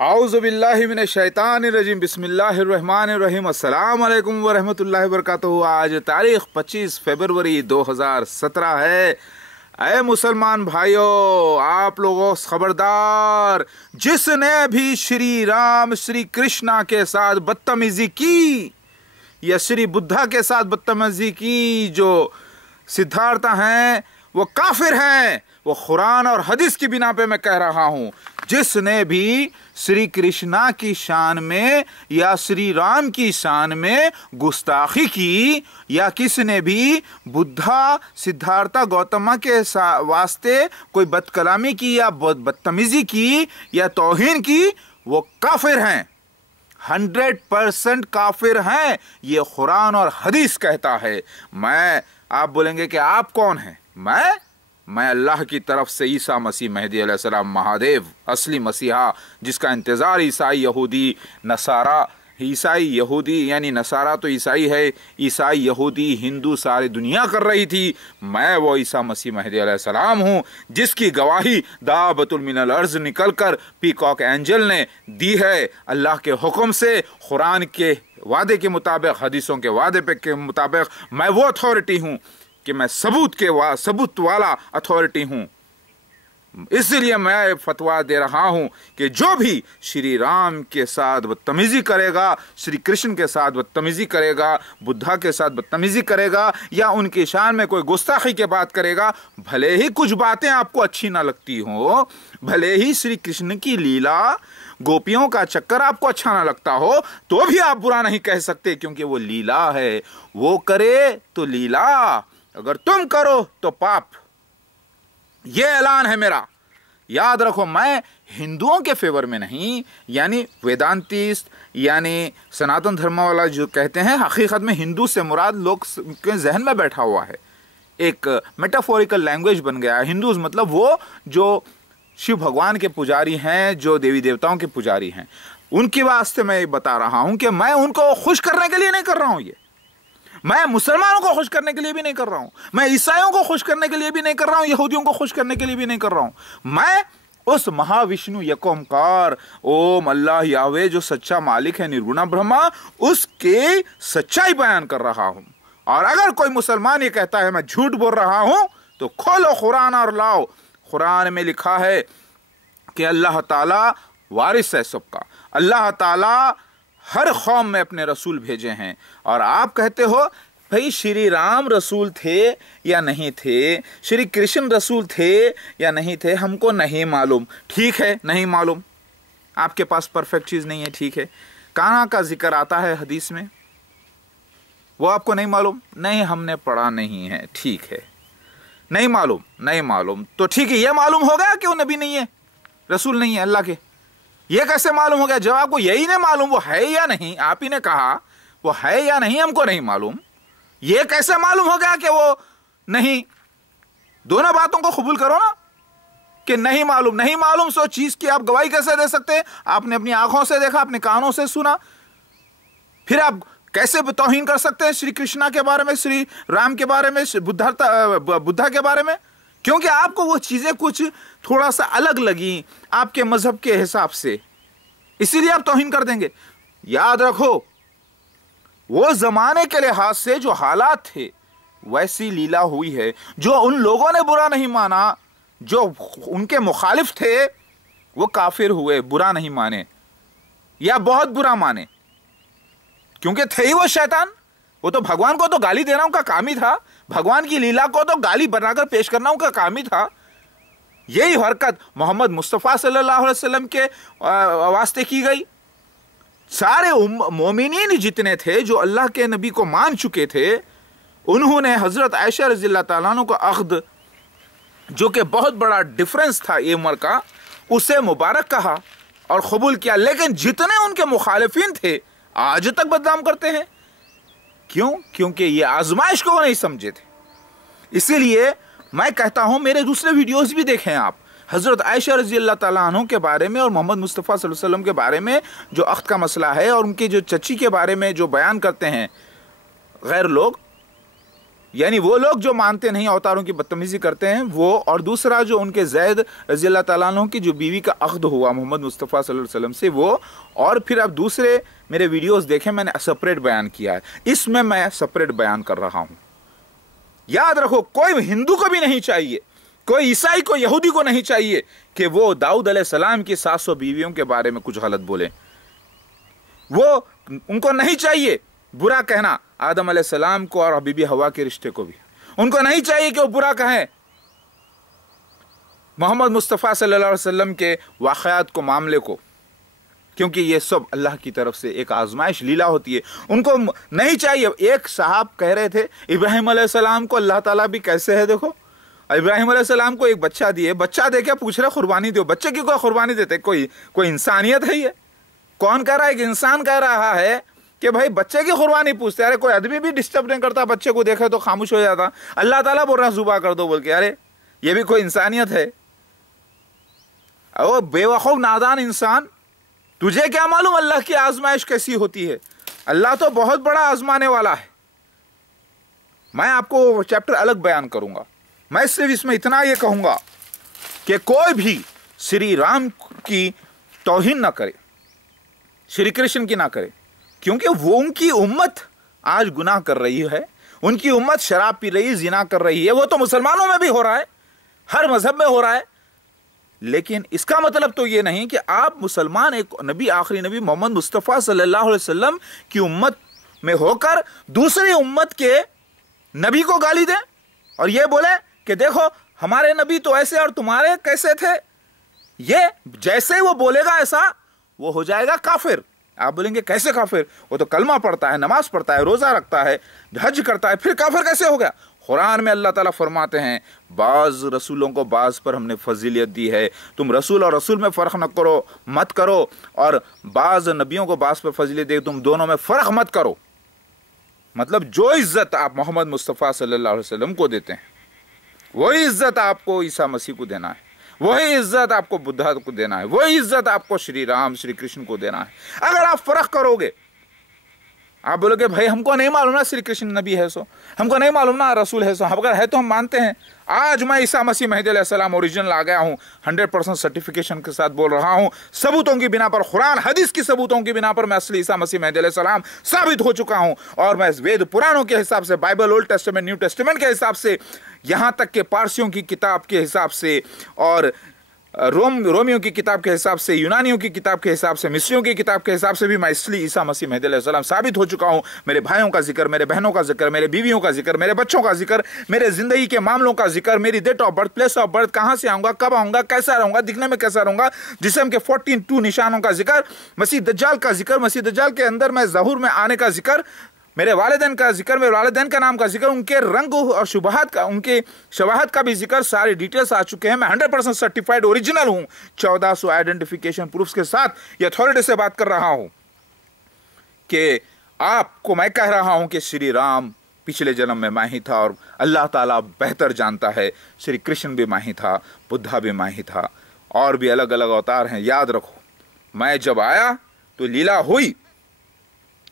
आउज़ुबिल्लाहि मिनश्शैतानिर्रजीम बिस्मिल्लाहिर्रहमानिर्रहीम अस्सलाम वालेकुम वरहमतुल्लाहि वबरकातुहू। आज तारीख़ 25 फरवरी 2017 है। अय मुसलमान भाइयों, आप लोगों खबरदार, जिसने भी श्री राम श्री कृष्णा के साथ बदतमीजी की या श्री बुद्धा के साथ बदतमीजी की, जो सिद्धार्थ हैं वो काफिर हैं। वो कुरान और हदीस की बिना पे मैं कह रहा हूं, जिसने भी श्री कृष्णा की शान में या श्री राम की शान में गुस्ताखी की, या किसने भी बुद्धा सिद्धार्थ गौतमा के वास्ते कोई बदकलामी की या बदतमीजी की या तौहीन की, वो काफिर हैं, 100% काफिर हैं। ये कुरान और हदीस कहता है। आप बोलेंगे कि आप कौन हैं? मैं अल्लाह की तरफ से ईसा मसीह महदी अलैहिस्सलाम, महादेव, असली मसीहा, जिसका इंतज़ार ईसाई यहूदी नसारा, ईसाई यहूदी यानी नसारा तो ईसाई है, ईसाई यहूदी हिंदू सारी दुनिया कर रही थी। मैं वो ईसा मसीह महदी अलैहिस्सलाम हूँ, जिसकी गवाही दाबतुल मिनल अर्ज़ निकल कर पीकॉक एंजल ने दी है अल्लाह के हुक्म से, कुरान के वादे के मुताबिक, हदीसों के वादे पे के मुताबिक। मैं वो अथॉरिटी हूँ कि मैं सबूत वाला अथॉरिटी हूँ। इसलिए मैं फतवा दे रहा हूं कि जो भी श्री राम के साथ बदतमीजी करेगा, श्री कृष्ण के साथ बदतमीजी करेगा, बुद्धा के साथ बदतमीजी करेगा, या उनकी शान में कोई गुस्ताखी के बात करेगा, भले ही कुछ बातें आपको अच्छी ना लगती हो, भले ही श्री कृष्ण की लीला, गोपियों का चक्कर आपको अच्छा ना लगता हो, तो भी आप बुरा नहीं कह सकते, क्योंकि वो लीला है। वो करे तो लीला, अगर तुम करो तो पाप। ये ऐलान है मेरा, याद रखो। मैं हिंदुओं के फेवर में नहीं, यानी वेदांतिस्ट यानी सनातन धर्म वाला जो कहते हैं, हकीकत में हिंदू से मुराद लोग के जहन में बैठा हुआ है, एक मेटाफोरिकल लैंग्वेज बन गया है। हिंदूज मतलब वो जो शिव भगवान के पुजारी हैं, जो देवी देवताओं के पुजारी हैं, उनके वास्ते मैं बता रहा हूं कि मैं उनको खुश करने के लिए नहीं कर रहा हूं। ये मैं मुसलमानों को खुश करने के लिए भी नहीं कर रहा हूं, मैं ईसाइयों को खुश करने के लिए भी नहीं कर रहा हूं, यहूदियों को खुश करने के लिए भी नहीं कर रहा हूं। मैं उस महाविष्णु यकोमकार ओम अल्लाह यावे, जो सच्चा मालिक है, निर्गुणा ब्रह्मा, उसके सच्चाई बयान कर रहा हूं। और अगर कोई मुसलमान ये कहता है मैं झूठ बोल रहा हूं, तो खोलो कुरान और लाओ। कुरान में लिखा है कि अल्लाह ताला वारिस है सबका, अल्लाह ताला हर कौम में अपने रसूल भेजे हैं। और आप कहते हो भाई श्री राम रसूल थे या नहीं थे, श्री कृष्ण रसूल थे या नहीं थे, हमको नहीं मालूम। ठीक है, नहीं मालूम, आपके पास परफेक्ट चीज़ नहीं है, ठीक है। कहाँ का जिक्र आता है हदीस में, वो आपको नहीं मालूम? नहीं, हमने पढ़ा नहीं है, ठीक है, नहीं मालूम, नहीं मालूम, तो ठीक है। ये मालूम हो गया कि वो नबी नहीं है, रसूल नहीं है अल्लाह के। ये कैसे मालूम हो गया? जब आपको यही नहीं मालूम वो है या नहीं, आप ही ने कहा वो है या नहीं, हमको नहीं मालूम, ये कैसे मालूम हो गया कि वो नहीं? दोनों बातों को कबूल करो ना, कि नहीं मालूम, नहीं मालूम सो चीज की आप गवाही कैसे दे सकते हैं? आपने अपनी आंखों से देखा, अपने कानों से सुना, फिर आप कैसे तौहीन कर सकते हैं श्री कृष्णा के बारे में, श्री राम के बारे में, बुद्धा के बारे में? क्योंकि आपको वो चीजें कुछ थोड़ा सा अलग लगी आपके मजहब के हिसाब से, इसीलिए आप तौहीन कर देंगे। याद रखो, वो जमाने के लिहाज से जो हालात थे वैसी लीला हुई है। जो उन लोगों ने बुरा नहीं माना, जो उनके मुखालिफ थे, वो काफिर हुए, बुरा नहीं माने या बहुत बुरा माने, क्योंकि थे ही वो शैतान। वो तो भगवान को तो गाली देना उनका काम ही था, भगवान की लीला को तो गाली बनाकर पेश करना उनका काम ही था। यही हरकत मोहम्मद मुस्तफ़ा सल्लल्लाहु अलैहि वसल्लम के वास्ते की गई। सारे मोमिनीन जितने थे जो अल्लाह के नबी को मान चुके थे, उन्होंने हज़रत आयशा रज़ियल्लाहु ताला अन्हा को अख्द, जो कि बहुत बड़ा डिफरेंस था ये उम्र का, उसे मुबारक कहा और कबूल किया। लेकिन जितने उनके मुखालिफिन थे आज तक बदनाम करते हैं। क्यों? क्योंकि ये आजमाइश को वो नहीं समझे थे। इसीलिए मैं कहता हूं, मेरे दूसरे वीडियोस भी देखें आप, हज़रत आयशा रज़ियल्लाहु ताला अन्हा के बारे में और मोहम्मद मुस्तफ़ा सल्लल्लाहु अलैहि वसल्लम के बारे में जो अख्त का मसला है, और उनके जो चची के बारे में जो बयान करते हैं गैर लोग, यानी वो लोग जो मानते नहीं, अवतारों की बदतमीजी करते हैं वो, और दूसरा जो उनके जैद रज़ी अल्लाह ताला अन्हु की जो बीवी का अक़्द हुआ मोहम्मद मुस्तफ़ा सल्लल्लाहु अलैहि वसल्लम से वो। और फिर अब दूसरे मेरे वीडियोस देखें, मैंने सेपरेट बयान किया है, इसमें मैं सेपरेट बयान कर रहा हूँ। याद रखो, कोई हिंदू को भी नहीं चाहिए, कोई ईसाई को, यहूदी को नहीं चाहिए कि वो दाऊद अलैहिस्सलाम की 700 बीवियों के बारे में कुछ गलत बोले। वो उनको नहीं चाहिए बुरा कहना, आदम अलैहिस्सलाम को और बीबी हवा के रिश्ते को भी उनको नहीं चाहिए कि वो बुरा कहें मोहम्मद मुस्तफ़ा सल्लल्लाहु अलैहि वसल्लम के वाक़यात को, मामले को, क्योंकि ये सब अल्लाह की तरफ से एक आजमाइश लीला होती है। उनको नहीं चाहिए। एक साहब कह रहे थे इब्राहिम अलैहिस्सलाम को अल्लाह ताला भी कैसे है, देखो इब्राहिम अलैहिस्सलाम को एक बच्चा दिए, बच्चा देके पूछ रहे कुर्बानी दो, बच्चे की कोई कुर्बानी देते, कोई इंसानियत है ये? कौन कह रहा है? एक इंसान कह रहा है कि भाई बच्चे की कुर्बानी पूछते। अरे कोई आदमी भी डिस्टर्ब नहीं करता, बच्चे को देखे तो खामोश हो जाता, अल्लाह ताला बोल रहा जुबा कर दो बोल के। अरे ये भी कोई इंसानियत है? ओ बेवकूफ नादान इंसान, तुझे क्या मालूम अल्लाह की आजमाइश कैसी होती है? अल्लाह तो बहुत बड़ा आजमाने वाला है। मैं आपको चैप्टर अलग बयान करूंगा। मैं सिर्फ इसमें इतना ये कहूंगा कि कोई भी श्री राम की तौहीन ना करे, श्री कृष्ण की ना करे, क्योंकि वो उनकी उम्मत आज गुनाह कर रही है, उनकी उम्मत शराब पी रही, जिना कर रही है। वो तो मुसलमानों में भी हो रहा है, हर मजहब में हो रहा है, लेकिन इसका मतलब तो ये नहीं कि आप मुसलमान एक नबी, आखिरी नबी मोहम्मद मुस्तफ़ा सल्लल्लाहु अलैहि वसल्लम की उम्मत में होकर दूसरी उम्मत के नबी को गाली दें और ये बोले कि देखो हमारे नबी तो ऐसे और तुम्हारे कैसे थे। ये जैसे ही वो बोलेगा ऐसा, वो हो जाएगा काफिर। आप बोलेंगे कैसे काफिर? वो तो कलमा पढ़ता है, नमाज पढ़ता है, रोजा रखता है, हज करता है, फिर काफिर कैसे हो गया? कुरान में अल्लाह ताला फरमाते हैं बाज़ रसूलों को बाज़ पर हमने फजीलियत दी है, तुम रसूल और रसूल में फ़र्क न करो, मत करो, और बाज़ नबियों को बाज़ पर फजीलियत दी, तुम दोनों में फ़र्क मत करो। मतलब जो इज़्ज़त आप मोहम्मद मुस्तफ़ा सल्लल्लाहु अलैहि वसल्लम को देते हैं, वही इज़्ज़त आपको ईसा मसीह को देना है, वही इज़्ज़त आपको बुद्धा को देना है, वही इज़्ज़त आपको श्री राम श्री कृष्ण को देना है। अगर आप फ़र्क करोगे, आप बोलोगे भाई हमको नहीं मालूम ना श्री कृष्ण नबी है, सो हमको नहीं मालूम ना रसूल है, सो अगर है तो हम मानते हैं। आज मैं ईसा मसीह महदी अलैहिस्सलाम ओरिजिनल आ गया हूँ, 100% सर्टिफिकेशन के साथ बोल रहा हूँ, सबूतों की बिना पर, कुरान हदीस की सबूतों की बिना पर मैं असली ईसा मसीह महदी अलैहिस्सलाम साबित हो चुका हूँ। और मैं वेद पुराणों के हिसाब से, Bible, old testament, new testament के हिसाब से, यहाँ तक के पारसियों की किताब के हिसाब से, और रोमियों की किताब के हिसाब से, यूनानियों की किताब के हिसाब से, मिस्रियों की किताब के हिसाब से भी मैं इसलिए ईसा मसीह महदी अलैहिस्सलाम साबित हो चुका हूँ। मेरे भाइयों का जिक्र, मेरे बहनों का जिक्र, मेरे बीवियों का जिक्र, मेरे बच्चों का जिक्र, मेरे जिंदगी के मामलों का जिक्र, मेरी date of birth, place of birth, कहाँ से आऊँगा, कब आऊँगा, कैसा रहूँगा, दिखने में कैसा रहूँगा, जिस्म के 14 निशानों का जिक्र, मसीह दज्जाल का जिक्र, मसीह दज्जाल के अंदर मैं ज़हूर में आने का जिक्र, मेरे वालिदैन का जिक्र, मेरे वालिदैन का नाम का जिक्र, उनके रंग और शुबहात का, उनके शवाहत का भी जिक्र, सारे डिटेल्स आ चुके हैं। मैं 100% सर्टिफाइड ओरिजिनल हूँ, 1400 आइडेंटिफिकेशन प्रूफ्स के साथ ये अथॉरिटी से बात कर रहा हूँ कि आपको मैं कह रहा हूँ कि श्री राम पिछले जन्म में मैं ही था, और अल्लाह ताला बेहतर जानता है, श्री कृष्ण भी मैं ही था, बुद्धा भी मैं ही था, और भी अलग अलग अवतार हैं। याद रखो, मैं जब आया तो लीला हुई,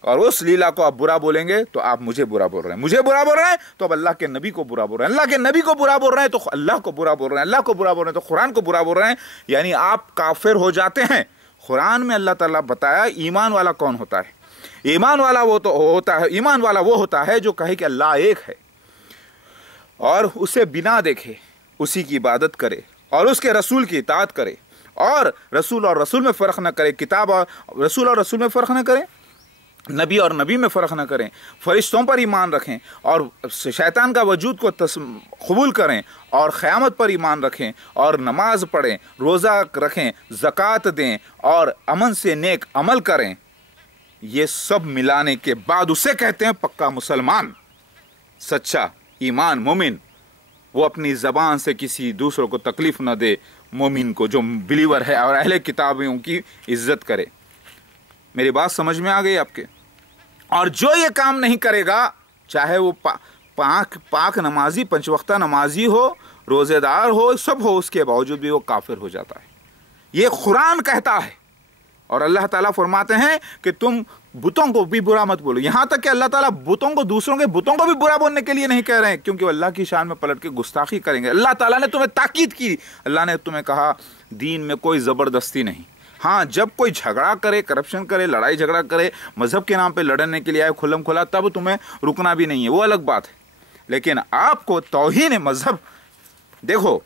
और उस लीला को आप बुरा बोलेंगे तो आप मुझे बुरा बोल रहे हैं, मुझे बुरा बोल रहे हैं तो अब अल्लाह के नबी को बुरा बोल रहे हैं, अल्लाह के नबी को बुरा बोल रहे हैं तो अल्लाह को बुरा बोल रहे हैं, अल्लाह को बुरा बोल रहे हैं तो कुरान को बुरा बोल रहे हैं, यानी आप काफिर हो जाते हैं। कुरान में अल्लाह ताला बताया ईमान वाला कौन होता है। ईमान वाला वो तो होता है, ईमान वाला वो होता है जो कहे कि अल्लाह एक है और उसे बिना देखे उसी की इबादत करे और उसके रसूल की इताअत करे, और रसूल में फ़र्क न करे, किताब और रसूल में फ़र्क न करें, नबी और नबी में फ़र्क न करें, फरिश्तों पर ईमान रखें और शैतान का वजूद को कबूल करें, और क़यामत पर ईमान रखें, और नमाज पढ़ें, रोज़ा रखें, ज़कात दें, और अमन से नेक अमल करें। ये सब मिलाने के बाद उसे कहते हैं पक्का मुसलमान, सच्चा ईमान मोमिन। वो अपनी ज़बान से किसी दूसरों को तकलीफ़ न दे, मोमिन को जो बिलीवर है और अहले किताबियों की इज़्ज़त करे। मेरी बात समझ में आ गई आपके? और जो ये काम नहीं करेगा, चाहे वो पाक नमाजी, पंचवक्ता नमाजी हो, रोज़ेदार हो, सब हो, उसके बावजूद भी वो काफिर हो जाता है। ये कुरान कहता है, और अल्लाह ताला फरमाते हैं कि तुम बुतों को भी बुरा मत बोलो। यहां तक कि अल्लाह ताला बुतों को, दूसरों के बुतों को भी बुरा बोलने के लिए नहीं कह रहे हैं, क्योंकि वो अल्लाह की शान में पलट के गुस्ताखी करेंगे। अल्लाह ताला ने तुम्हें ताकीद की, अल्लाह ने तुम्हें कहा दीन में कोई ज़बरदस्ती नहीं। हाँ, जब कोई झगड़ा करे, करप्शन करे, लड़ाई झगड़ा करे, मजहब के नाम पे लड़ने के लिए आए खुल्लम खुला, तब तुम्हें रुकना भी नहीं है, वो अलग बात है। लेकिन आपको तौहीन मजहब, देखो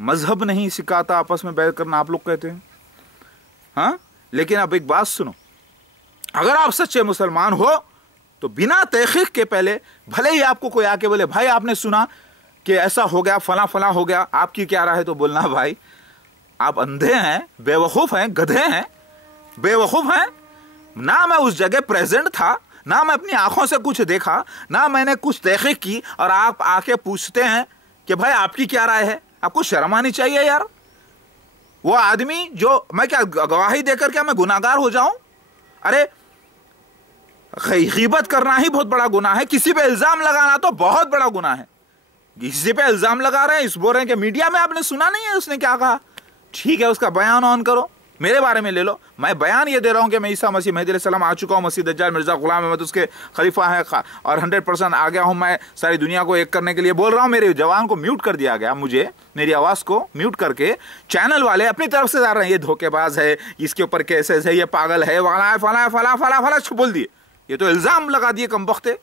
मजहब नहीं सिखाता आपस में बैठ करना, आप लोग कहते हैं। हाँ, लेकिन अब एक बात सुनो, अगर आप सच्चे मुसलमान हो तो बिना तहकीक के पहले भले ही आपको कोई आके बोले भाई आपने सुना कि ऐसा हो गया, फला फला हो गया, आपकी क्या राय है, तो बोलना भाई आप अंधे हैं, बेवकूफ़ हैं, गधे हैं, बेवकूफ़ हैं। ना मैं उस जगह प्रेजेंट था, ना मैं अपनी आंखों से कुछ देखा, ना मैंने कुछ तहकीक की, और आप आके पूछते हैं कि भाई आपकी क्या राय है। आपको शर्म आनी चाहिए यार। वो आदमी जो, मैं क्या गवाही देकर क्या मैं गुनाहगार हो जाऊं? अरे गीबत करना ही बहुत बड़ा गुनाह है, किसी पे इल्जाम लगाना तो बहुत बड़ा गुनाह है। किसी पे इल्जाम लगा रहे हैं, इस बोल रहे हैं कि मीडिया में आपने सुना नहीं है उसने क्या कहा, ठीक है उसका बयान ऑन करो, मेरे बारे में ले लो। मैं बयान ये दे रहा हूं कि मैं ईसा मसीह मेहदी अलैहिस्सलाम आ चुका हूं, मसीह दज्जाल मिर्जा गुलाम अहमद उसके खलीफा है, और 100% आ गया हूं, मैं सारी दुनिया को एक करने के लिए बोल रहा हूं। मेरे जवान को म्यूट कर दिया गया, मुझे मेरी आवाज़ को म्यूट करके चैनल वाले अपनी तरफ से जा रहे हैं, ये धोखेबाज है, इसके ऊपर केसेस है, ये पागल है, वाला है, फला फला फला फला बोल दिए। ये तो इल्ज़ाम लगा दिए कमबख्ते।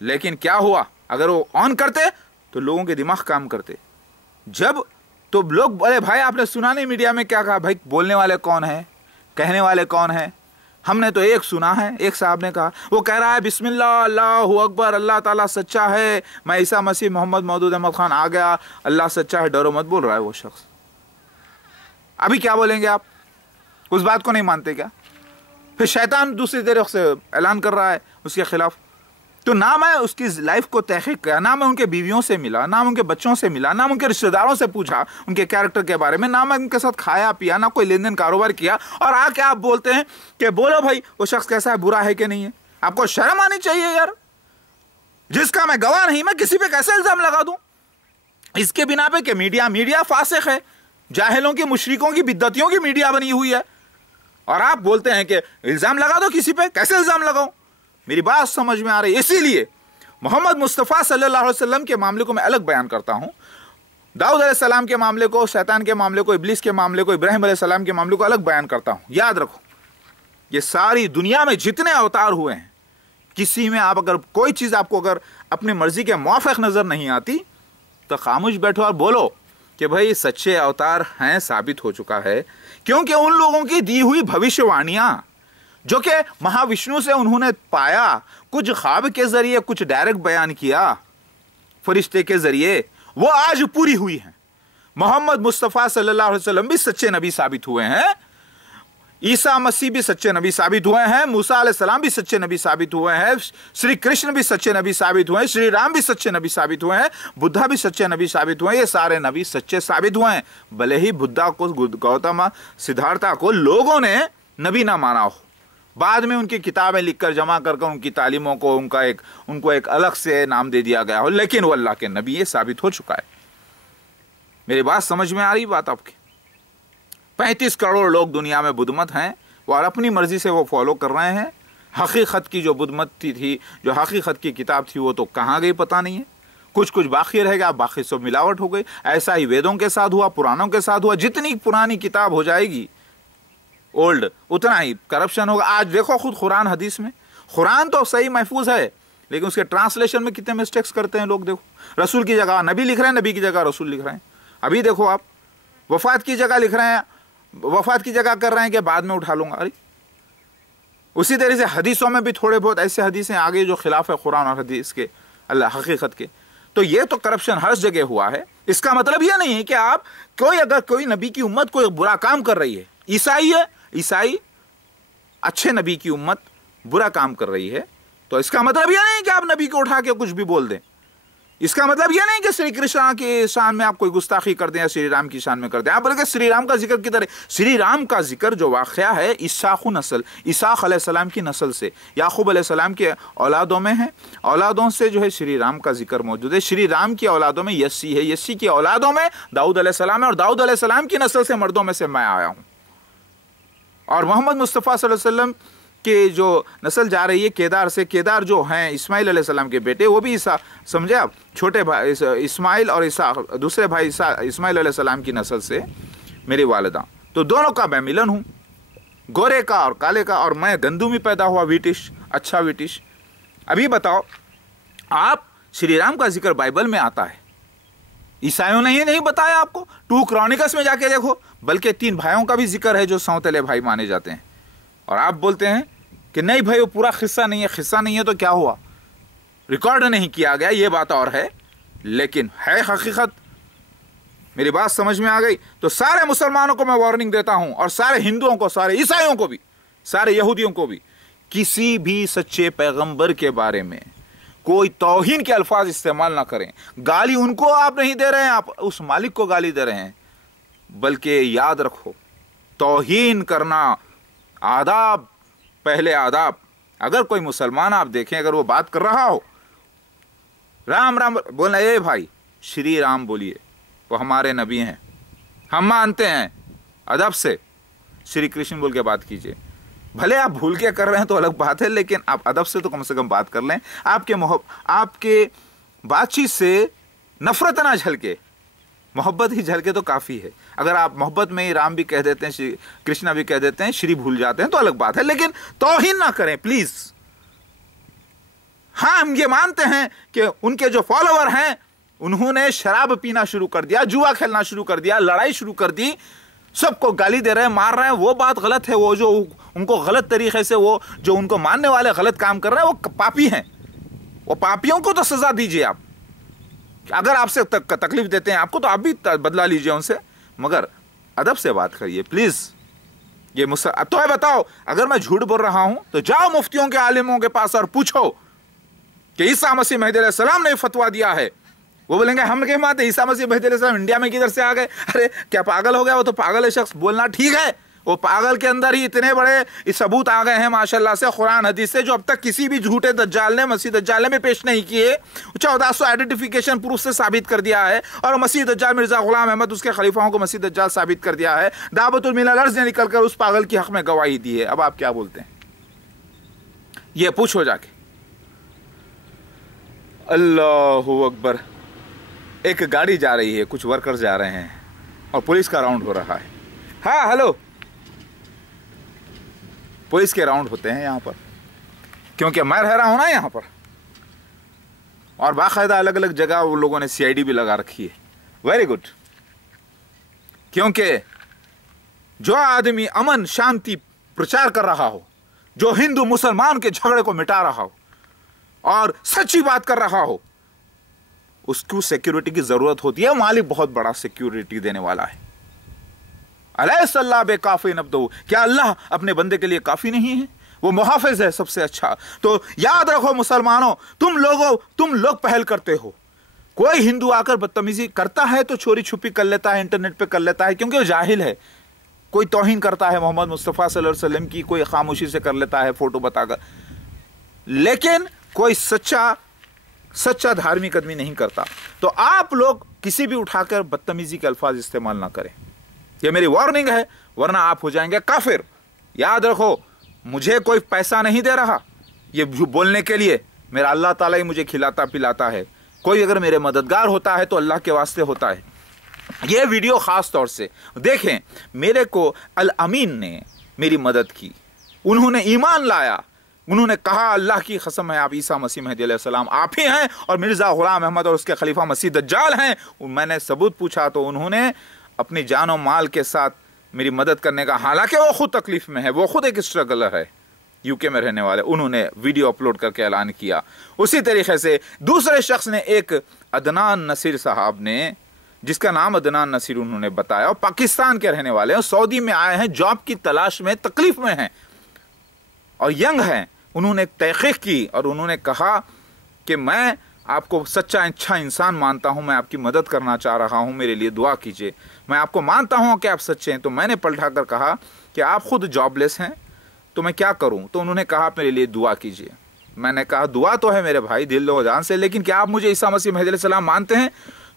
लेकिन क्या हुआ, अगर वो ऑन करते तो लोगों के दिमाग काम करते। जब तो लोग बोले भाई आपने सुना नहीं मीडिया में क्या कहा, भाई बोलने वाले कौन है, कहने वाले कौन है? हमने तो एक सुना है, एक साहब ने कहा, वो कह रहा है बिस्मिल्लाह अल्लाहु अकबर, अल्लाह ताला सच्चा है, मैं ईसा मसीह मोहम्मद मौदूद अहमद खान आ गया, अल्लाह सच्चा है, डरो मत, बोल रहा है वो शख्स। अभी क्या बोलेंगे आप? उस बात को नहीं मानते क्या? फिर शैतान दूसरी तरफ से ऐलान कर रहा है उसके खिलाफ। तो ना मैं उसकी लाइफ को तहकीक किया, ना मैं उनके बीवियों से मिला, ना मैं उनके बच्चों से मिला, ना मैं उनके रिश्तेदारों से पूछा उनके कैरेक्टर के बारे में, ना मैं उनके साथ खाया पिया, ना कोई लेन देन कारोबार किया, और आके आप बोलते हैं कि बोलो भाई वो शख्स कैसा है, बुरा है कि नहीं है। आपको शर्म आनी चाहिए यार। जिसका मैं गवाह नहीं, मैं किसी पे कैसे इल्जाम लगा दूं इसके बिना पे कि मीडिया फासिक है, जाहिलों की, मुशरिकों की, बिद्दतियों की मीडिया बनी हुई है, और आप बोलते हैं कि इल्जाम लगा दो किसी पे। कैसे इल्जाम लगाऊं? मेरी बात समझ में आ रही है? इसीलिए मोहम्मद मुस्तफ़ा सल्लल्लाहु अलैहि वसल्लम के मामले को मैं अलग बयान करता हूं, दाऊद अलैहिस्सलाम के मामले को, शैतान के मामले को, इब्लीस के मामले को, इब्राहिम अलैहिस्सलाम के मामले को अलग बयान करता हूं। याद रखो, ये सारी दुनिया में जितने अवतार हुए हैं, किसी में आप अगर कोई चीज़ आपको अगर अपनी मर्जी के मुआफ़िक नज़र नहीं आती तो खामोश बैठो और बोलो कि भाई सच्चे अवतार हैं, साबित हो चुका है। क्योंकि उन लोगों की दी हुई भविष्यवाणियां जो कि महाविष्णु से उन्होंने पाया, कुछ ख्वाब के जरिए, कुछ डायरेक्ट बयान किया फरिश्ते के जरिए, वो आज पूरी हुई हैं। मोहम्मद मुस्तफ़ा सल्लल्लाहु अलैहि वसल्लम भी सच्चे नबी साबित हुए हैं, ईसा मसीह भी सच्चे नबी साबित हुए हैं, मूसा अलैहिस्सलाम भी सच्चे नबी साबित हुए हैं, श्री कृष्ण भी सच्चे नबी साबित हुए हैं, श्री राम भी सच्चे नबी साबित हुए हैं, बुद्धा भी सच्चे नबी साबित हुए हैं। ये सारे नबी सच्चे साबित हुए हैं। भले ही बुद्धा को, गौतम, सिद्धार्था को लोगों ने नबी ना माना हो, बाद में उनकी किताबें लिखकर जमा कर उनकी तालीमों को उनको एक अलग से नाम दे दिया गया हो, लेकिन वो अल्लाह के नबी, ये साबित हो चुका है। मेरी बात समझ में आ रही? बात आपकी? 35 करोड़ लोग दुनिया में बुद्धमत हैं, और अपनी मर्जी से वो फॉलो कर रहे हैं। हकीकत की जो बुद्धमती थी, जो हकीकत की किताब थी, वो तो कहाँ गई पता नहीं है। कुछ कुछ बाकी रह गया, बाकी सब मिलावट हो गई। ऐसा ही वेदों के साथ हुआ, पुराणों के साथ हुआ। जितनी पुरानी किताब हो जाएगी ओल्ड, उतना ही करप्शन होगा। आज देखो खुद कुरान हदीस में, कुरान तो सही महफूज है, लेकिन उसके ट्रांसलेशन में कितने मिस्टेक्स करते हैं लोग। देखो रसूल की जगह नबी लिख रहे हैं, नबी की जगह रसूल लिख रहे हैं। अभी देखो आप, वफात की जगह लिख रहे हैं, वफात की जगह कर रहे हैं कि बाद में उठा लूंगा। अरे उसी तरह से हदीसों में भी थोड़े बहुत ऐसे हदीसें आ गई जो खिलाफ है कुरान और हदीस के, अल्लाह हकीकत के। तो ये तो करप्शन हर जगह हुआ है। इसका मतलब ये नहीं है कि आप अगर कोई नबी की उम्मत कोई बुरा काम कर रही है, ईसाई है, ईसाई अच्छे नबी की उम्मत बुरा काम कर रही है, तो इसका मतलब यह नहीं कि आप नबी को उठा के कुछ भी बोल दें। इसका मतलब यह नहीं कि श्री कृष्ण की शान में आप कोई गुस्ताखी कर दें या श्री राम की शान में कर दें। आप बोले श्री राम का जिक्र किधर है? श्री राम का जिक्र जो वाक़या है इसाक़ु नस्ल, इसाक़ अलैहिस्सलाम की नस्ल से, याकूब अलैहिस्सलाम के औलादों में है। औलादों से जो है श्री राम का जिक्र मौजूद है। श्री राम की औलादों में यस्सी है, यस्सी की औलादों में दाऊद अलैहिस्सलाम है, और दाऊद अलैहिस्सलाम की नस्ल से, मर्दों में से मैं आया हूँ। और मोहम्मद मुस्तफ़ा सल्लल्लाहु अलैहि वसल्लम के जो नस्ल जा रही है केदार से, केदार जो हैं इस्माइल अलैहिस्सलाम के बेटे, वो भी ईसा, समझे आप, छोटे भाई इस्माइल और ईसा, दूसरे भाई ईसा इस्माइल अलैहिस्सलाम की नस्ल से मेरी वालिदा। तो दोनों का मैं मिलन हूँ, गोरे का और काले का, और मैं गंदुमी पैदा हुआ, व्हीटिश, अच्छा व्हीटिश। अभी बताओ आप, श्री राम का जिक्र बाइबल में आता है, ईसाइयों ने ही नहीं बताया आपको, 2 क्रॉनिकल्स में जाके देखो, बल्कि 3 भाइयों का भी जिक्र है जो सौतेले भाई माने जाते हैं, और आप बोलते हैं कि नहीं भाई वो पूरा किस्सा नहीं है। किस्सा नहीं है तो क्या हुआ, रिकॉर्ड नहीं किया गया, ये बात और है, लेकिन है हकीकत। मेरी बात समझ में आ गई? तो सारे मुसलमानों को मैं वार्निंग देता हूं, और सारे हिंदुओं को, सारे ईसाइयों को भी, सारे यहूदियों को भी, किसी भी सच्चे पैगंबर के बारे में कोई तौहीन के अल्फाज इस्तेमाल ना करें। गाली उनको आप नहीं दे रहे हैं, आप उस मालिक को गाली दे रहे हैं। बल्कि याद रखो, तौहीन करना आदाब, पहले आदाब। अगर कोई मुसलमान आप देखें, अगर वो बात कर रहा हो, राम राम बोलना, ए भाई श्री राम बोलिए, वो हमारे नबी हैं, हम मानते हैं, अदब से श्री कृष्ण बोल के बात कीजिए। भले आप भूल के कर रहे हैं तो अलग बात है, लेकिन आप अदब से तो कम बात कर लें। आपके बातचीत से नफरत ना झलके, मोहब्बत ही झलके तो काफ़ी है। अगर आप मोहब्बत में ही राम भी कह देते हैं, श्री कृष्णा भी कह देते हैं, श्री भूल जाते हैं तो अलग बात है, लेकिन तौहीन ना करें प्लीज़। हाँ, हम ये मानते हैं कि उनके जो फॉलोवर हैं उन्होंने शराब पीना शुरू कर दिया, जुआ खेलना शुरू कर दिया, लड़ाई शुरू कर दी, सबको गाली दे रहे हैं, मार रहे हैं, वो बात गलत है। वो जो उनको गलत तरीके से, वो जो उनको मानने वाले गलत काम कर रहे हैं, वो पापी हैं। वो पापियों को तो सजा दीजिए आप। अगर आपसे तकलीफ देते हैं आपको, तो आप भी बदला लीजिए उनसे, मगर अदब से बात करिए प्लीज़। ये तो बताओ, अगर मैं झूठ बोल रहा हूं तो जाओ मुफ्तियों के, आलिमों के पास और पूछो कि ईसा मसीह महदी अलैहिस्सलाम ने फतवा दिया है। वो बोलेंगे हम क्या मानते, ईसा मसीह महदी अलैहिस्सलाम इंडिया में किधर से आ गए? अरे क्या पागल हो गया? वो तो पागल है शख्स, बोलना ठीक है, वो पागल के अंदर ही इतने बड़े सबूत आ गए हैं माशाल्लाह से, कुरान हदीस से, जो अब तक किसी भी झूठे दज्जाल ने, मसीह दज्जाल ने भी पेश नहीं किए। 1400 आइडेंटिफिकेशन प्रूफ से साबित कर दिया है, और मसीह दज्जाल मिर्जा गुलाम अहमद उसके खलीफाओं को मसीह दज्जाल साबित कर दिया है। दावतुल मिनल अर्ज़ ने निकलकर उस पागल की हक में गवाही दी है। अब आप क्या बोलते हैं? ये पूछो जाके। अल्लाहु अकबर। एक गाड़ी जा रही है, कुछ वर्कर्स जा रहे हैं, और पुलिस का राउंड हो रहा है। हाँ हेलो, पुलिस के राउंड होते हैं यहाँ पर, क्योंकि मैं रह रहा हूँ ना यहाँ पर, और बाकायदा अलग अलग जगह वो लोगों ने CID भी लगा रखी है। वेरी गुड, क्योंकि जो आदमी अमन शांति प्रचार कर रहा हो, जो हिंदू मुसलमान के झगड़े को मिटा रहा हो और सच्ची बात कर रहा हो, उसको सिक्योरिटी की जरूरत होती है। मालिक बहुत बड़ा सिक्योरिटी देने वाला है। अलैहिस्सलाह बेकाफी नब्दहू, क्या अल्लाह अपने बंदे के लिए काफी नहीं है? वो मुहाफिज है सबसे अच्छा। तो याद रखो मुसलमानों, तुम लोग पहल करते हो। कोई हिंदू आकर बदतमीजी करता है तो चोरी छुपी कर लेता है, इंटरनेट पे कर लेता है, क्योंकि वो जाहिल है। कोई तौहीन करता है मोहम्मद मुस्तफ़ा सल्लल्लाहु अलैहि वसल्लम की, कोई खामोशी से कर लेता है फोटो बताकर, लेकिन कोई सच्चा धार्मिक आदमी नहीं करता। तो आप लोग किसी भी उठाकर बदतमीजी के अल्फाज इस्तेमाल ना करें, ये मेरी वार्निंग है, वरना आप हो जाएंगे काफिर। याद रखो, मुझे कोई पैसा नहीं दे रहा ये बोलने के लिए, मेरा अल्लाह ताला ही मुझे खिलाता पिलाता है। कोई अगर मेरे मददगार होता है तो अल्लाह के वास्ते होता है। ये वीडियो ख़ास तौर से देखें, मेरे को अल अमीन ने मेरी मदद की, उन्होंने ईमान लाया, उन्होंने कहा अल्लाह की कसम है आप ईसा मसीह महदी अलैहिस्सलाम आप ही हैं, और मिर्ज़ा गुलाम अहमद और उसके खलीफा मसीह दज्जाल हैं। मैंने सबूत पूछा तो उन्होंने अपनी जान और माल के साथ मेरी मदद करने का, हालांकि वो खुद तकलीफ में है, वो खुद एक स्ट्रगलर है, UK में रहने वाले, उन्होंने वीडियो अपलोड करके ऐलान किया। उसी तरीके से दूसरे शख्स ने, एक अदनान नसीर साहब ने, जिसका नाम अदनान नसीर उन्होंने बताया, और पाकिस्तान के रहने वाले हैं, सऊदी में आए हैं, जॉब की तलाश में, तकलीफ में हैं और यंग हैं। उन्होंने तहकीक की और उन्होंने कहा कि मैं आपको सच्चा अच्छा इंसान मानता हूं, मैं आपकी मदद करना चाह रहा हूं, मेरे लिए दुआ कीजिए। मैं आपको मानता हूं कि आप सच्चे हैं। तो मैंने पलटा कर कहा कि आप खुद जॉबलेस हैं, तो मैं क्या करूं? तो उन्होंने कहा आप मेरे लिए दुआ कीजिए। मैंने कहा दुआ तो है मेरे भाई, दिल और जान से, लेकिन क्या आप मुझे ईसा मसीह महदी अलैहिस्सलाम मानते हैं?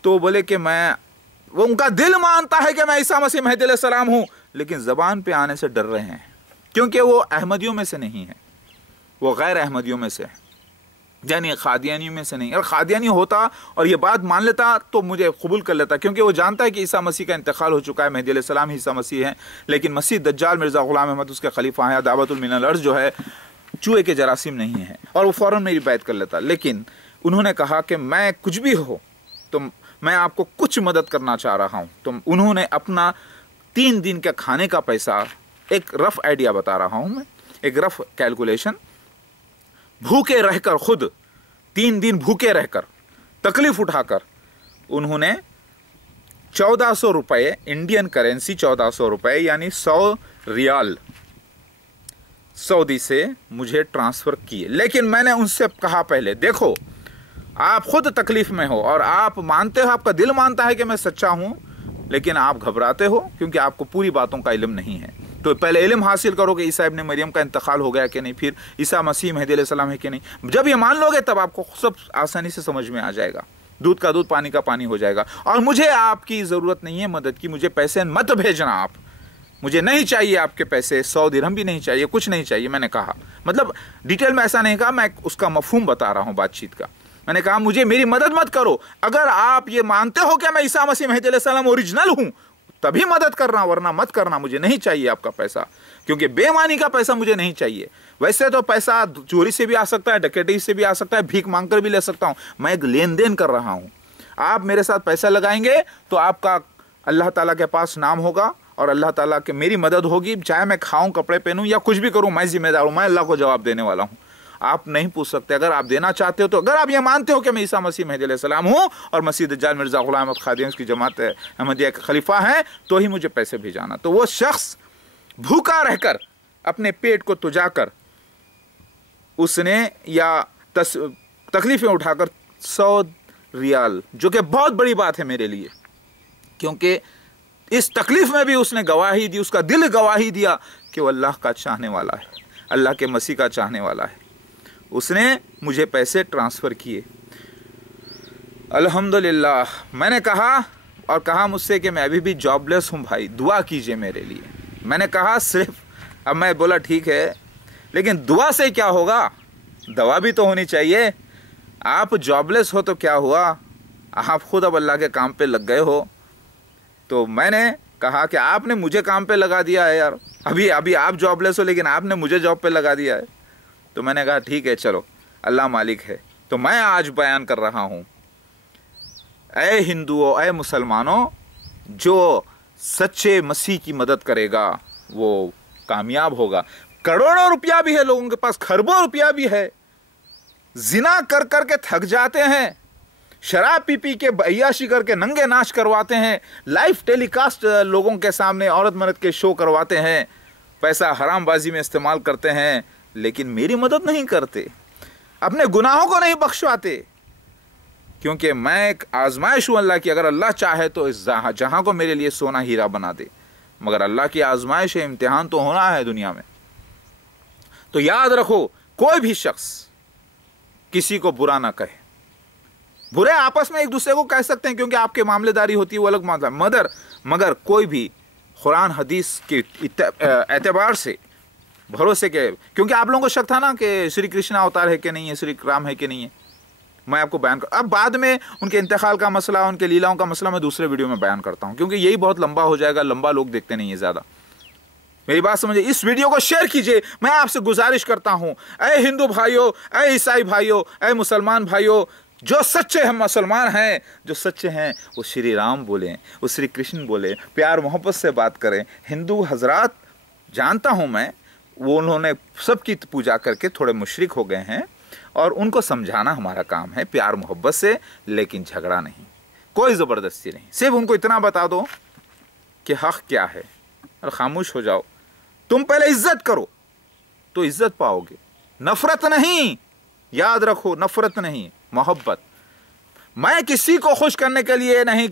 तो वो बोले कि वो उनका दिल मानता है कि मैं ईसा मसीह महदी अलैहिस्सलाम हूँ, लेकिन ज़बान पे आने से डर रहे हैं। क्योंकि वो अहमदियों में से नहीं है, वो गैर अहमदियों में से है, यानी खादियानियों में से नहीं। अगर खादियानी होता और ये बात मान लेता तो मुझे कबूल कर लेता, क्योंकि वो जानता है कि ईसा मसीह का इंतकाल हो चुका है, मेहदी अलैहिस्सलाम ही ईसा मसीह हैं, लेकिन मसीह दज्जाल मिर्ज़ा ग़ुलाम अहमद उसके खलीफा हैं, दावतुल मिनल अर्ज़ जो है चूहे के जरासीम नहीं है, और वो फ़ौरन मेरी बैत कर लेता। लेकिन उन्होंने कहा कि मैं कुछ भी हो तो मैं आपको कुछ मदद करना चाह रहा हूँ। तो उन्होंने अपना 3 दिन के खाने का पैसा, एक रफ़ आइडिया बता रहा हूँ मैं, एक रफ़ कैलकुलेशन, भूखे रहकर, खुद 3 दिन भूखे रहकर, तकलीफ उठाकर उन्होंने 1400 रुपये, इंडियन करेंसी 1400 रुपये यानी 100 रियाल सऊदी से मुझे ट्रांसफ़र किए। लेकिन मैंने उनसे कहा पहले, देखो आप खुद तकलीफ़ में हो और आप मानते हो, आपका दिल मानता है कि मैं सच्चा हूँ, लेकिन आप घबराते हो क्योंकि आपको पूरी बातों का इल्म नहीं है। तो पहले इल्म हासिल करो कि ईसा इब्न मरियम का इंतकाल हो गया कि नहीं, फिर ईसा मसीह मेहदी अलैहिस्सलाम है कि नहीं। जब ये मान लोगे तब आपको सब आसानी से समझ में आ जाएगा, दूध का दूध पानी का पानी हो जाएगा। और मुझे आपकी ज़रूरत नहीं है मदद की, मुझे पैसे मत भेजना आप, मुझे नहीं चाहिए आपके पैसे, 100 दिरहम भी नहीं चाहिए, कुछ नहीं चाहिए। मैंने कहा, मतलब डिटेल में ऐसा नहीं कहा, मैं उसका मफहूम बता रहा हूँ बातचीत का। मैंने कहा मुझे मेरी मदद मत करो, अगर आप ये मानते हो कि मैं ईसा मसीह मेहदी अलैहिस्सलाम ओरिजिनल हूँ तभी मदद करना, वरना मत करना, मुझे नहीं चाहिए आपका पैसा, क्योंकि बेईमानी का पैसा मुझे नहीं चाहिए। वैसे तो पैसा चोरी से भी आ सकता है, डकैती से भी आ सकता है, भीख मांगकर भी ले सकता हूँ, मैं एक लेन देन कर रहा हूँ। आप मेरे साथ पैसा लगाएंगे तो आपका अल्लाह ताला के पास नाम होगा और अल्लाह ताला के मेरी मदद होगी, चाहे मैं खाऊं, कपड़े पहनूं या कुछ भी करूं, मैं जिम्मेदार हूं, मैं अल्लाह को जवाब देने वाला हूं। आप नहीं पूछ सकते। अगर आप देना चाहते हो तो, अगर आप ये मानते हो कि मैं ईसा मसीह मेहदी अलैहिस्सलाम हूँ और मसीह दज्जाल मिर्ज़ा ग़ुलाम अहमद ख़ादियान की जमात अहमदिया का खलीफा है, तो ही मुझे पैसे भेजाना। तो वो शख्स भूखा रहकर, अपने पेट को तुजाकर, उसने या तकलीफ़ें उठाकर 100 रियाल, जो कि बहुत बड़ी बात है मेरे लिए, क्योंकि इस तकलीफ़ में भी उसने गवाही दी, उसका दिल गवाही दिया कि वो अल्लाह का चाहने वाला है, अल्लाह के मसीह का चाहने वाला है। उसने मुझे पैसे ट्रांसफ़र किए, अल्हम्दुलिल्लाह। मैंने कहा और कहा मुझसे कि मैं अभी भी जॉबलेस हूँ भाई, दुआ कीजिए मेरे लिए। मैंने कहा सिर्फ, अब मैं बोला ठीक है, लेकिन दुआ से क्या होगा, दवा भी तो होनी चाहिए। आप जॉबलेस हो तो क्या हुआ, आप खुद अब अल्लाह के काम पे लग गए हो। तो मैंने कहा कि आपने मुझे काम पे लगा दिया है यार, अभी आप जॉबलेस हो लेकिन आपने मुझे जॉब पे लगा दिया है। तो मैंने कहा ठीक है चलो, अल्लाह मालिक है। तो मैं आज बयान कर रहा हूँ, ऐ हिंदुओं, ऐ मुसलमानों, जो सच्चे मसीह की मदद करेगा वो कामयाब होगा। करोड़ों रुपया भी है लोगों के पास, खरबों रुपया भी है, जिना कर कर के थक जाते हैं, शराब पी पी के अय्याशी करके नंगे नाच करवाते हैं, लाइव टेलीकास्ट लोगों के सामने औरत मर्द के शो करवाते हैं, पैसा हरामबाजी में इस्तेमाल करते हैं, लेकिन मेरी मदद नहीं करते, अपने गुनाहों को नहीं बख्शवाते। क्योंकि मैं एक आजमाइश हूँ अल्लाह की, अगर अल्लाह चाहे तो इस जहाँ को मेरे लिए सोना हीरा बना दे, मगर अल्लाह की आजमाइश है, इम्तिहान तो होना है दुनिया में। तो याद रखो, कोई भी शख्स किसी को बुरा ना कहे, बुरे आपस में एक दूसरे को कह सकते हैं क्योंकि आपके मामलेदारी होती है, वो अलग मामला, मगर कोई भी कुरान हदीस के एतबार से, भरोसे के, क्योंकि आप लोगों को शक था ना कि श्री कृष्ण अवतार है कि नहीं है, श्री राम है कि नहीं है, मैं आपको बयान कर, अब बाद में उनके इंतकाल का मसला, उनके लीलाओं का मसला मैं दूसरे वीडियो में बयान करता हूँ, क्योंकि यही बहुत लंबा हो जाएगा, लंबा लोग देखते नहीं है ज़्यादा। मेरी बात समझिए, इस वीडियो को शेयर कीजिए, मैं आपसे गुजारिश करता हूँ। ऐ हिंदू भाइयों, ऐ ईसाई भाइयों, ऐ मुसलमान भाइयों, जो सच्चे हम मुसलमान हैं, जो सच्चे हैं वो श्री राम बोलें, वो श्री कृष्ण बोलें, प्यार मोहब्बत से बात करें। हिंदू हजरात जानता हूँ मैं, वो उन्होंने सबकी पूजा करके थोड़े मुशरिक हो गए हैं, और उनको समझाना हमारा काम है प्यार मोहब्बत से, लेकिन झगड़ा नहीं, कोई ज़बरदस्ती नहीं। सिर्फ उनको इतना बता दो कि हक़ क्या है और खामोश हो जाओ। तुम पहले इज्जत करो तो इज्जत पाओगे, नफरत नहीं, याद रखो, नफरत नहीं, मोहब्बत। मैं किसी को खुश करने के लिए नहीं,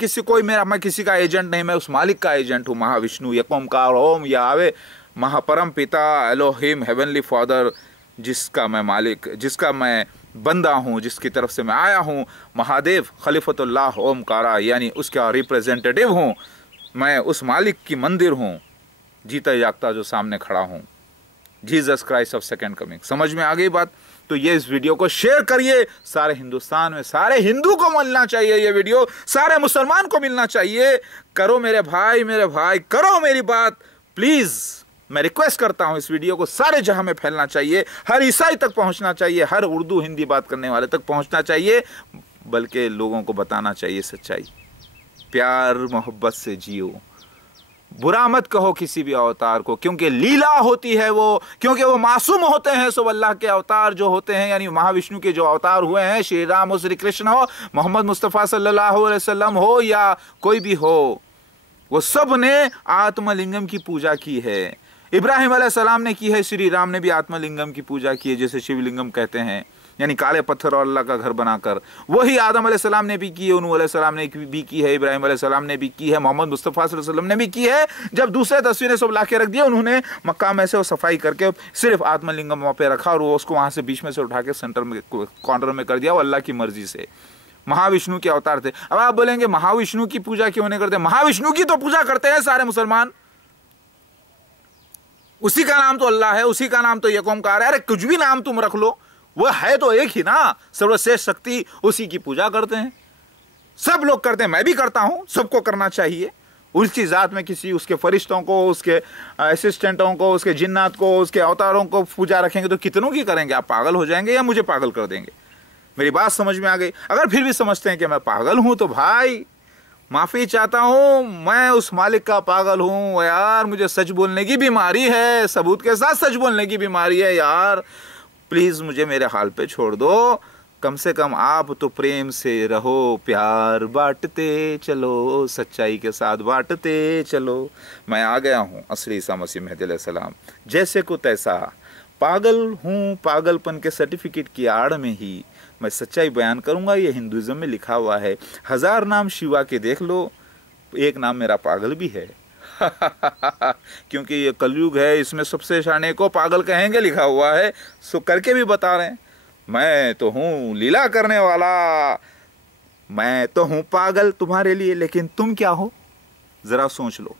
मैं किसी का एजेंट नहीं, मैं उस मालिक का एजेंट हूँ, महाविष्णु यकोमकार ओम यावे, महापरम पिता एलोहिम हेवनली फादर, जिसका मैं मालिक, जिसका मैं बंदा हूँ, जिसकी तरफ से मैं आया हूँ, महादेव खलीफतुल्लाह ओमकारा, यानी उसका रिप्रेजेंटेटिव हूँ। मैं उस मालिक की मंदिर हूँ, जीता जागता जो सामने खड़ा हूँ। Jesus Christ of second coming. समझ में आ गई बात? तो ये इस वीडियो को शेयर करिए, सारे हिंदुस्तान में सारे हिंदू को मिलना चाहिए ये वीडियो, सारे मुसलमान को मिलना चाहिए। करो मेरे भाई करो मेरी बात प्लीज। मैं रिक्वेस्ट करता हूं इस वीडियो को सारे जहां में फैलना चाहिए, हर ईसाई तक पहुंचना चाहिए, हर उर्दू हिंदी बात करने वाले तक पहुंचना चाहिए, बल्कि लोगों को बताना चाहिए सच्चाई। प्यार मोहब्बत से जियो, बुरा मत कहो किसी भी अवतार को, क्योंकि लीला होती है वो, क्योंकि वो मासूम होते हैं। सब अल्लाह के अवतार जो होते हैं, यानी महाविष्णु के जो अवतार हुए हैं, श्री राम हो, श्री कृष्ण हो, मोहम्मद मुस्तफ़ा सल्लल्लाहु अलैहि वसल्लम हो या कोई भी हो, वो सब ने आत्मलिंगम की पूजा की है। इब्राहिम अलैहिस्सलाम ने की है, श्री राम ने भी आत्मलिंगम की पूजा की है, जैसे शिवलिंगम कहते हैं, यानी काले पत्थर और अल्लाह का घर बनाकर। वही आदम अलैहिस्सलाम ने भी की है, नूह अलैहिस्सलाम ने भी की है, इब्राहिम अलैहिस्सलाम ने भी की है, मोहम्मद मुस्तफ़ा सल्लल्लाहु अलैहि वसल्लम ने भी की है। जब दूसरे तस्वीरें सब ला के रख दिया उन्होंने मक्का में से वो सफाई करके सिर्फ आत्मलिंगम वहाँ पे रखा और वो उसको वहाँ से बीच में से उठा के सेंटर में कॉर्नर में कर दिया, वो अल्लाह की मर्जी से। महाविष्णु के अवतार थे। अब आप बोलेंगे महाविष्णु की पूजा क्यों नहीं करते? महाविष्णु की तो पूजा करते हैं सारे मुसलमान, उसी का नाम तो अल्लाह है, उसी का नाम तो यकोमकार है। अरे कुछ भी नाम तुम रख लो, वो है तो एक ही ना, सर्वश्रेष्ठ शक्ति, उसी की पूजा करते हैं। सब लोग करते हैं, मैं भी करता हूं, सबको करना चाहिए। उसकी जात में किसी उसके फरिश्तों को, उसके असिस्टेंटों को, उसके जिन्नात को, उसके अवतारों को पूजा रखेंगे तो कितनों की करेंगे? आप पागल हो जाएंगे या मुझे पागल कर देंगे? मेरी बात समझ में आ गई? अगर फिर भी समझते हैं कि मैं पागल हूं तो भाई माफी चाहता हूं, मैं उस मालिक का पागल हूं यार। मुझे सच बोलने की बीमारी है, सबूत के साथ सच बोलने की बीमारी है यार। प्लीज मुझे मेरे हाल पे छोड़ दो। कम से कम आप तो प्रेम से रहो, प्यार बांटते चलो, सच्चाई के साथ बांटते चलो। मैं आ गया हूँ असली ईसा मसीह मेहदी अलैहिस्सलाम, जैसे को तैसा। पागल हूँ, पागलपन के सर्टिफिकेट की आड़ में ही मैं सच्चाई बयान करूंगा। ये हिंदुइज्म में लिखा हुआ है। 1000 नाम शिवा के देख लो, एक नाम मेरा पागल भी है। क्योंकि ये कलयुग है, इसमें सबसे शाने को पागल कहेंगे लिखा हुआ है। सो करके भी बता रहे हैं, मैं तो हूँ लीला करने वाला, मैं तो हूँ पागल तुम्हारे लिए, लेकिन तुम क्या हो जरा सोच लो।